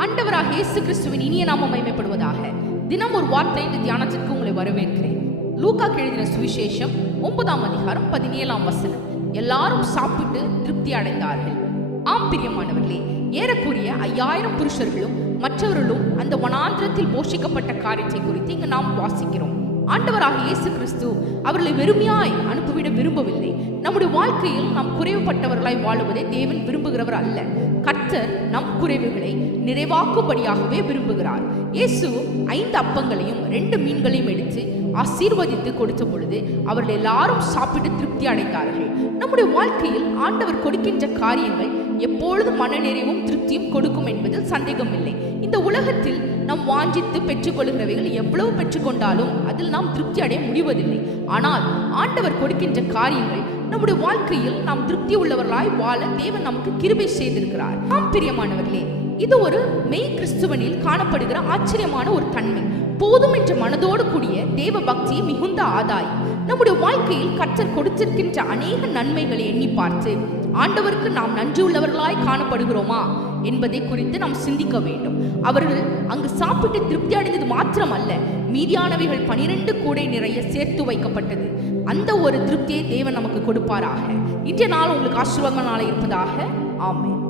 ஆண்டவராக இயேசு கிறிஸ்துவின் இனிய நாமம் மயமைப்படுவதாக தினம் ஒரு வார்த்தை இந்த தியானத்திற்கு உங்களை வரவேற்கிறேன். லூக்கா எழுதின சுவிசேஷம் ஒன்பதாம் அதிகாரம் பதினேழாம் வசனம். எல்லாரும் சாப்பிட்டு திருப்தி அடைந்தார்கள். ஆம் பிரியமானவர்களே ஏறக்கூடிய ஐயாயிரம் புருஷர்களும் மற்றவர்களும் அந்த வனாந்திரத்தில் போஷிக்கப்பட்ட காரியத்தை குறித்து இங்கு நாம் வாசிக்கிறோம். ஆண்டவராக இயேசு கிறிஸ்து அவர்களை வெறுமையாய் அனுப்பிவிட விரும்பவில்லை. நம்முடைய வாழ்க்கையில் நாம் குறைவுபட்டவர்களாய் வாழுவதை தேவன் விரும்புகிறவர் அல்ல. கர்த்தர் நம் குறைவுகளை நிறைவாக்கும்படியாகவே விரும்புகிறார். இயேசு ஐந்து அப்பங்களையும் ரெண்டு மீன்களையும் எடுத்து ஆசீர்வதித்து கொடுத்த பொழுது அவர்கள் எல்லாரும் சாப்பிட்டு திருப்தி அடைந்தார்கள். நம்முடைய வாழ்க்கையில் ஆண்டவர் கொடுக்கின்ற காரியங்கள் எப்பொழுதும் மனநிறைவும் திருப்தியும் கொடுக்கும் என்பதில் சந்தேகமில்லை. இந்த உலகத்தில் நாம் வாஞ்சித்து பெற்றுக்கொள்கிறவைகள் எவ்வளவு பெற்றுக்கொண்டாலும் அதில் நாம் திருப்தி அடைய முடிவதில்லை. ஆனால் ஆண்டவர் கொடுக்கின்ற காரியங்கள் நம்முடைய வாழ்க்கையில் நாம் திருப்தி உள்ளவர்களாய் வாழ தேவன் நமக்கு கிருபை செய்திருக்கிறார். ஆம் பிரியமானவர்களே இது ஒரு மெய் கிறிஸ்துவனில் காணப்படுகிற ஆச்சரியமான ஒரு தன்மை. போதும் என்ற மனதோடு கூடிய தேவ பக்தி மிகுந்த ஆதாயம் நம்முடைய வாழ்க்கையில் கற்றல் கொடுத்திருக்கின்ற அநேக நன்மைகளை எண்ணி பார்த்து ஆண்டவருக்கு நாம் நன்றி உள்ளவர்களாய் காணப்படுகிறோமா? என்பதை குறித்து நாம் சிந்திக்க வேண்டும். அவர்கள் அங்கு சாப்பிட்டு திருப்தி அடைந்தது மாத்திரமல்ல. மீதியானவைகள் பனிரெண்டு கூடை நிறைய சேர்த்து வைக்கப்பட்டது. அந்த ஒரு திருப்தியை தேவன் நமக்கு கொடுப்பாராக. இன்றைய நாள் உங்களுக்கு ஆசீர்வாதமான நாளாக இருப்பதாக. ஆமே